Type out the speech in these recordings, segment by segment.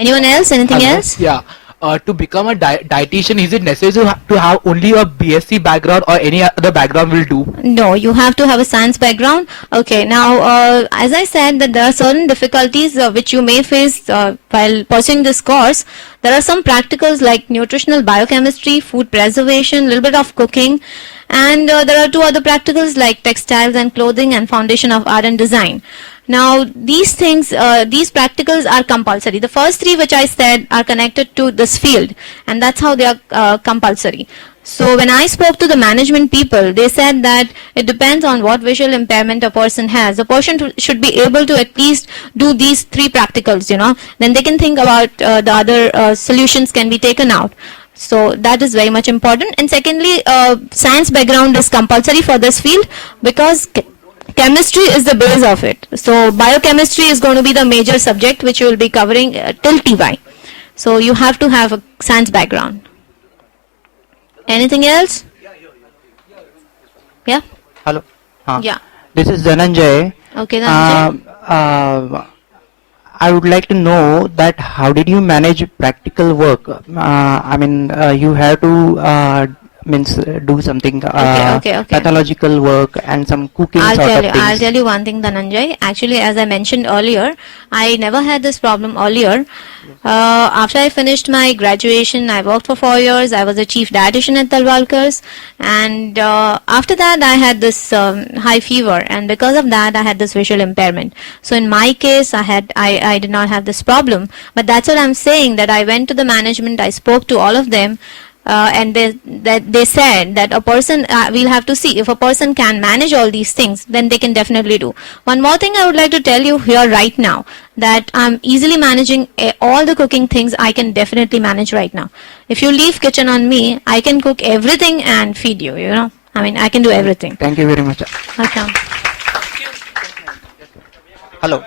Anyone else? Anything Hello? else? Yeah. To become a dietitian, is it necessary to have only a BSc background or any other background will do? No, you have to have a science background. Okay, now as I said that there are certain difficulties which you may face while pursuing this course. There are some practicals like nutritional biochemistry, food preservation, little bit of cooking, and there are two other practicals like textiles and clothing and foundation of art and design. Now these things, these practicals are compulsory. The first three which I said are connected to this field, and that's how they are compulsory. So when I spoke to the management people, they said that it depends on what visual impairment a person has. A person should be able to at least do these three practicals, you know, then they can think about the other solutions can be taken out. So that is very much important. And secondly, science background is compulsory for this field because chemistry is the base of it. So biochemistry is going to be the major subject which you will be covering till TY. So you have to have a science background. Anything else? Yeah? Hello. Yeah. This is Dhananjay. Okay, Dhananjay. I would like to know that how did you manage practical work? You have to do something Okay. pathological work and some cooking I'll sort of things. I'll tell you one thing, Dhananjay. Actually, as I mentioned earlier, I never had this problem earlier. After I finished my graduation, I worked for 4 years. I was a chief dietitian at Talwalkars, and after that, I had this high fever, and because of that, I had this visual impairment. So in my case, I did not have this problem. But that's what I'm saying. That I went to the management, I spoke to all of them. And they said that a person, we'll have to see if a person can manage all these things, then they can definitely do. One more thing I would like to tell you here right now, that I'm easily managing all the cooking things I can definitely manage right now. If you leave kitchen on me, I can cook everything and feed you, you know. I mean, I can do everything. Thank you very much. Okay. Hello.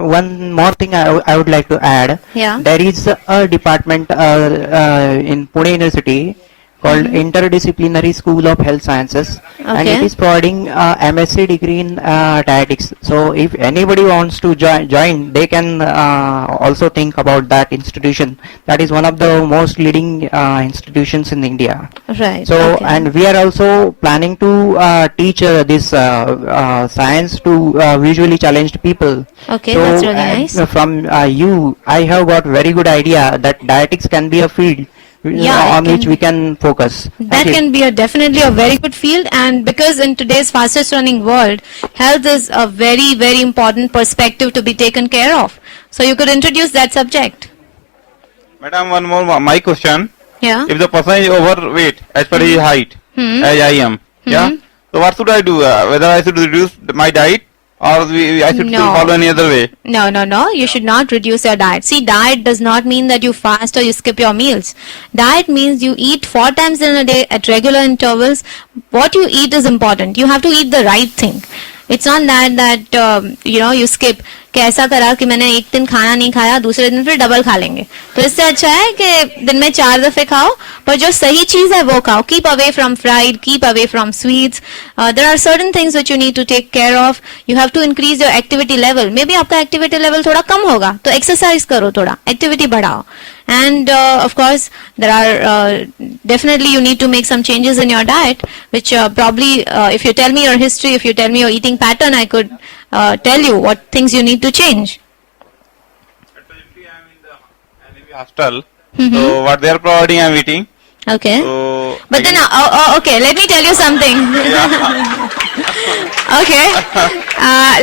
One more thing I would like to add. Yeah. There is a department in Pune University called Interdisciplinary School of Health Sciences, and it Okay. is providing MSc degree in dietetics. So if anybody wants to join, they can also think about that institution. That is one of the most leading institutions in India. Right. So, okay. and we are also planning to teach this science to visually challenged people. Okay, So, that's really nice. From you, I have got very good idea that dietetics can be a field Yeah, on it which can- we can focus. That Thank you. can be definitely a very good field, and because in today's fastest running world, health is a very, very important perspective to be taken care of. So you could introduce that subject. Madam, one more my question. Yeah. If the person is overweight as per his height, as I am, yeah. So what should I do? Whether I should reduce my diet or I should No. follow any other way? No. You should not reduce your diet. See, diet does not mean that you fast or you skip your meals. Diet means you eat 4 times in a day at regular intervals. What you eat is important. You have to eat the right thing. It's not that you skip. कि ऐसा करा कि मैंने एक दिन खाना नहीं खाया, दूसरे दिन फिर डबल खा लेंगे. तो इससे अच्छा है कि दिन में 4 दफे खाओ, पर जो सही चीज है वो खाओ. Keep away from fried, keep away from sweets. There are certain things which you need to take care of. You have to increase your activity level. Maybe आपका activity level थोड़ा कम होगा, तो exercise करो थोड़ा, activity बढ़ाओ. And of course, there are definitely you need to make some changes in your diet, which probably if you tell me your history, if you tell me your eating pattern, I could tell you what things you need to change. Presently, I am in the hostel. So what they are providing, I am eating. Okay. So But then, okay, let me tell you something. Okay.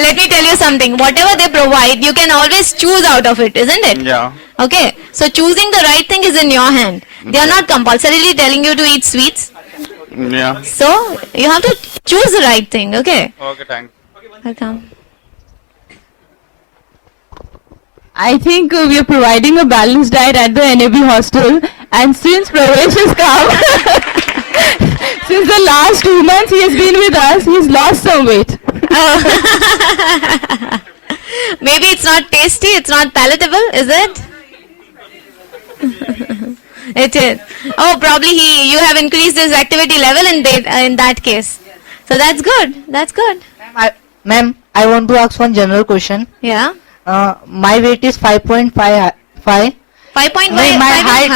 Let me tell you something. Whatever they provide, you can always choose out of it, isn't it? yeah. Okay. So choosing the right thing is in your hand. They are not compulsorily telling you to eat sweets. Yeah. So you have to choose the right thing. Okay. Okay, thanks. Welcome. I think we are providing a balanced diet at the NAB hostel, and since Pravesh has come, since the last 2 months he has been with us, he's lost some weight. Maybe it's not tasty, it's not palatable, is it? It is. Oh, probably you have increased his activity level in that case. So that's good. That's good. Ma'am, I want to ask one general question. Yeah. My weight is 5.5. 5.5. My height.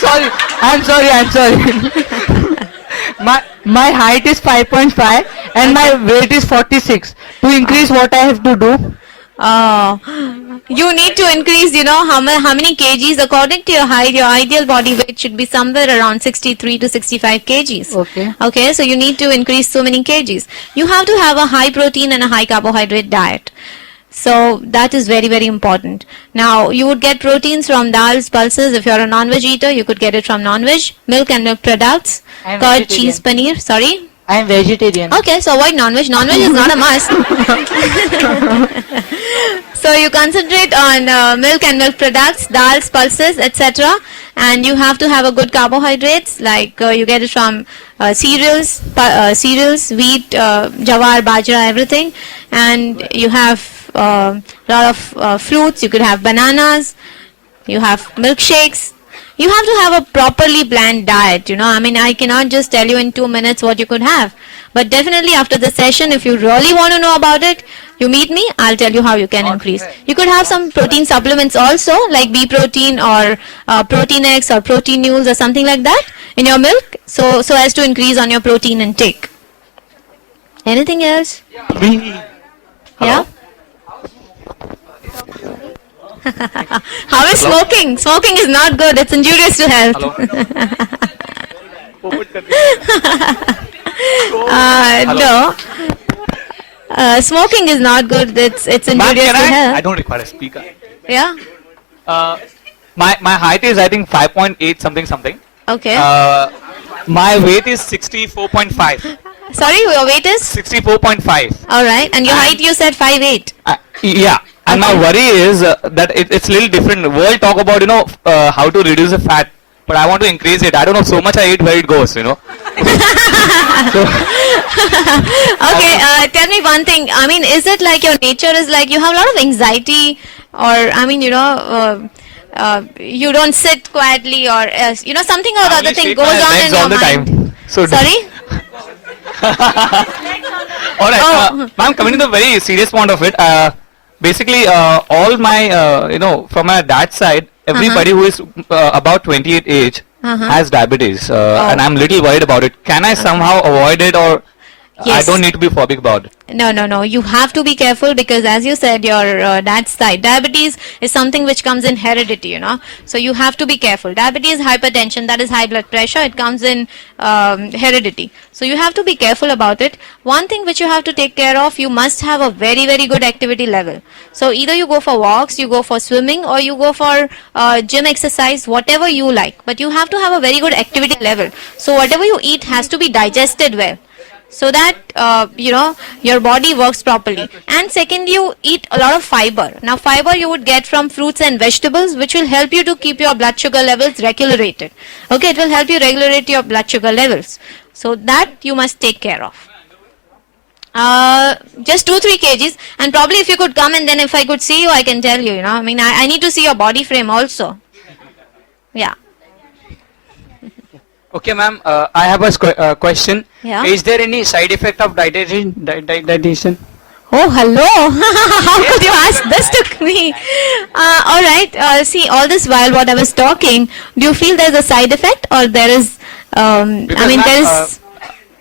Sorry. I'm sorry. My height is 5.5 and my weight is 46. To increase, what I have to do? You need to increase, how many kgs according to your height. Your ideal body weight should be somewhere around 63 to 65 kgs. Okay. Okay, so you need to increase so many kgs. You have to have a high protein and a high carbohydrate diet. So that is very, very important. Now, you would get proteins from dals, pulses. If you're a non-veg eater, you could get it from non-veg, milk and milk products, I'm curd, vegetarian. cheese, paneer. Sorry? I am vegetarian. Okay, so avoid non-veg. Non-veg is not a must. So you concentrate on milk and milk products, dals, pulses, etc. And you have to have a good carbohydrates, like you get it from cereals, wheat, jawar, bajra, everything. And you have a lot of fruits. You could have bananas. You have milkshakes. You have to have a properly planned diet, I cannot just tell you in 2 minutes what you could have. But definitely after the session, if you really want to know about it, you meet me, I'll tell you how you can increase. You could have some protein supplements also, like bee protein or protein X or protein mules or something like that in your milk, so as to increase on your protein intake. Anything else? Yeah? How is smoking? Smoking is not good. It's injurious to health. No. Smoking is not good. It's injurious to health. I don't require a speaker. Yeah? My height is I think 5.8 something. Okay. My weight is 64.5. Sorry, your weight is? 64.5. Alright. And your height you said 5'8". Yeah. And my worry is that it's a little different. World talk about how to reduce the fat, but I want to increase it. I don't know so much I eat where it goes. So, Okay, tell me one thing. Is it like your nature is like you have a lot of anxiety, or you don't sit quietly, or something or the other thing goes on in your mind. Time. So Sorry? All right, Oh. ma'am, coming to the very serious point of it, basically, all my, from my dad's side, everybody who is about 28 age has diabetes, and I'm little worried about it. Can I somehow avoid it, or I Yes. don't need to be phobic about it? No. You have to be careful because, as you said, your dad's side, diabetes is something which comes in heredity, So you have to be careful. Diabetes, hypertension, that is high blood pressure. It comes in heredity. So you have to be careful about it. One thing which you have to take care of, you must have a very, very good activity level. So either you go for walks, you go for swimming, or you go for gym exercise, whatever you like. But you have to have a very good activity level. So whatever you eat has to be digested well, so that your body works properly. And second, you eat a lot of fiber. Now fiber you would get from fruits and vegetables, which will help you to keep your blood sugar levels regulated. Okay, it will help you regulate your blood sugar levels, so that you must take care of. Just 2-3 kgs, and probably if you could come, and then if I could see you, I can tell you, I need to see your body frame also. Yeah. Okay, ma'am. I have a question. Yeah. Is there any side effect of dietitian? Oh, hello. How could you ask this to me? All right. See, all this while what I was talking, do you feel there's a side effect, or there is, Because, there ma'am, is...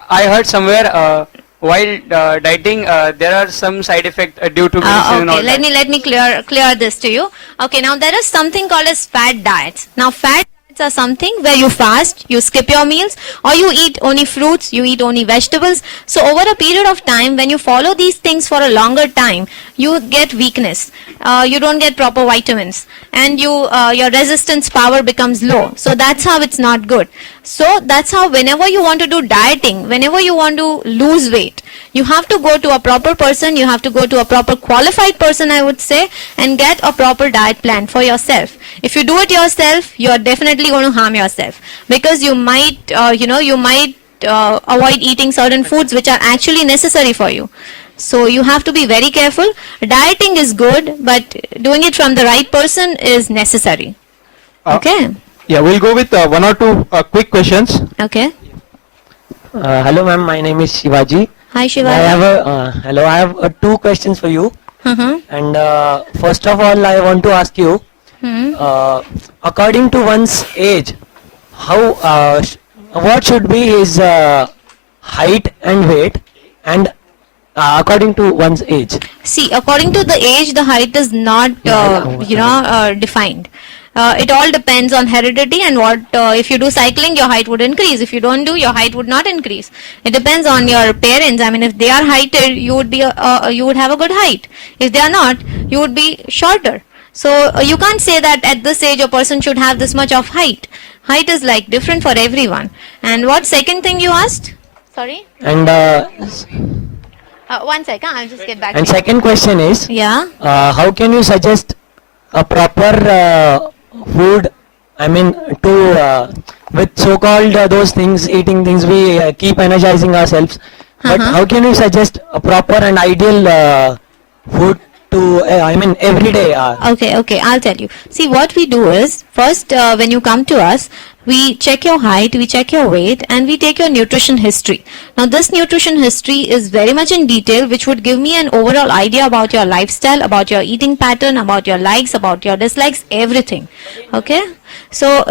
I heard somewhere while dieting there are some side effect due to medicine and all okay, that. let me clear this to you. Okay, now there is something called as fat diets. Now fat diets are something where you fast, you skip your meals, or you eat only fruits, you eat only vegetables. So over a period of time, when you follow these things for a longer time, you get weakness. You don't get proper vitamins, and your resistance power becomes low. So that's how it's not good. So that's how whenever you want to do dieting, whenever you want to lose weight, you have to go to a proper person, you have to go to a proper qualified person, I would say, and get a proper diet plan for yourself. If you do it yourself, you are definitely going to harm yourself, because you might, avoid eating certain foods which are actually necessary for you. So you have to be very careful. Dieting is good, but doing it from the right person is necessary. Okay. Yeah, we'll go with one or two quick questions. Okay. Hello ma'am, my name is Shivaji. Hi Shiva. I have two questions for you. And first of all, I want to ask you, according to one's age, how what should be his height and weight, and according to one's age? See, according to the age, the height is not, defined. It all depends on heredity and what, if you do cycling, your height would increase. If you don't do, your height would not increase. It depends on your parents. I mean, if they are heighted, you would be, you would have a good height. If they are not, you would be shorter. So you can't say that at this age a person should have this much of height. Height is like different for everyone. And what second thing you asked? Sorry? And 1 second, I'll just get back and to you. second question is, Yeah. how can you suggest a proper food? I mean, to with so-called those things, eating things, we keep energizing ourselves. But how can you suggest a proper and ideal food to, I mean, everyday? Okay, I'll tell you. See, what we do is, first, when you come to us, we check your height, we check your weight, and we take your nutrition history. Now, this nutrition history is very much in detail, which would give me an overall idea about your lifestyle, about your eating pattern, about your likes, about your dislikes, everything. Okay? So,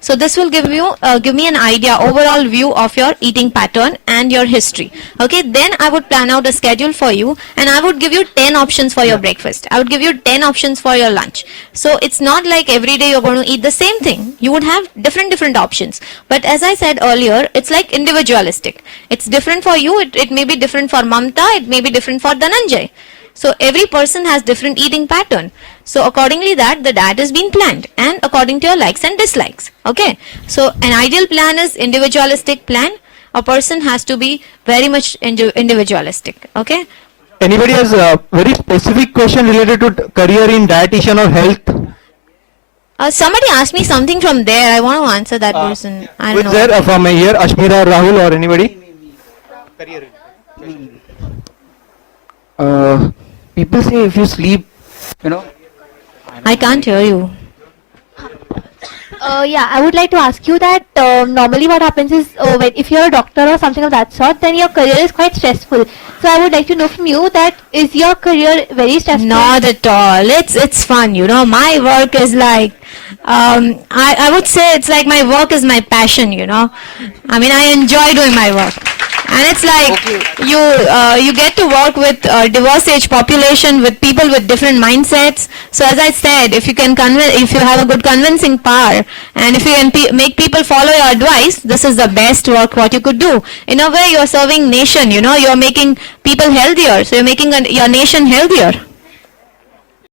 so this will give you, give me an idea, overall view of your eating pattern and your history. Okay, then I would plan out a schedule for you, and I would give you 10 options for your breakfast. I would give you 10 options for your lunch. So it's not like every day you're going to eat the same thing. You would have different options. But as I said earlier, it's like individualistic. It's different for you. It may be different for Mamta. It may be different for Dhananjay. So every person has different eating pattern. So accordingly that the diet has been planned and according to your likes and dislikes. Okay. So an ideal plan is individualistic plan. A person has to be very much individualistic. Okay. Anybody has a very specific question related to career in dietitian or health? Somebody asked me something from there. I want to answer that person. I Who's don't know. there from here? Ashmira, Rahul, or anybody? People say if you sleep, I can't hear you. Yeah, I would like to ask you that normally what happens is if you're a doctor or something of that sort, then your career is quite stressful. So I would like to know from you that is your career very stressful? Not at all. It's fun. You know, my work is like, I would say it's like my work is my passion, you know. I mean, I enjoy doing my work. And it's like you get to work with diverse age population, with people with different mindsets. So as I said, if you can if you have a good convincing power, and if you can make people follow your advice, this is the best work what you could do. In a way, you're serving nation. You know, you're making people healthier. So you're making your nation healthier.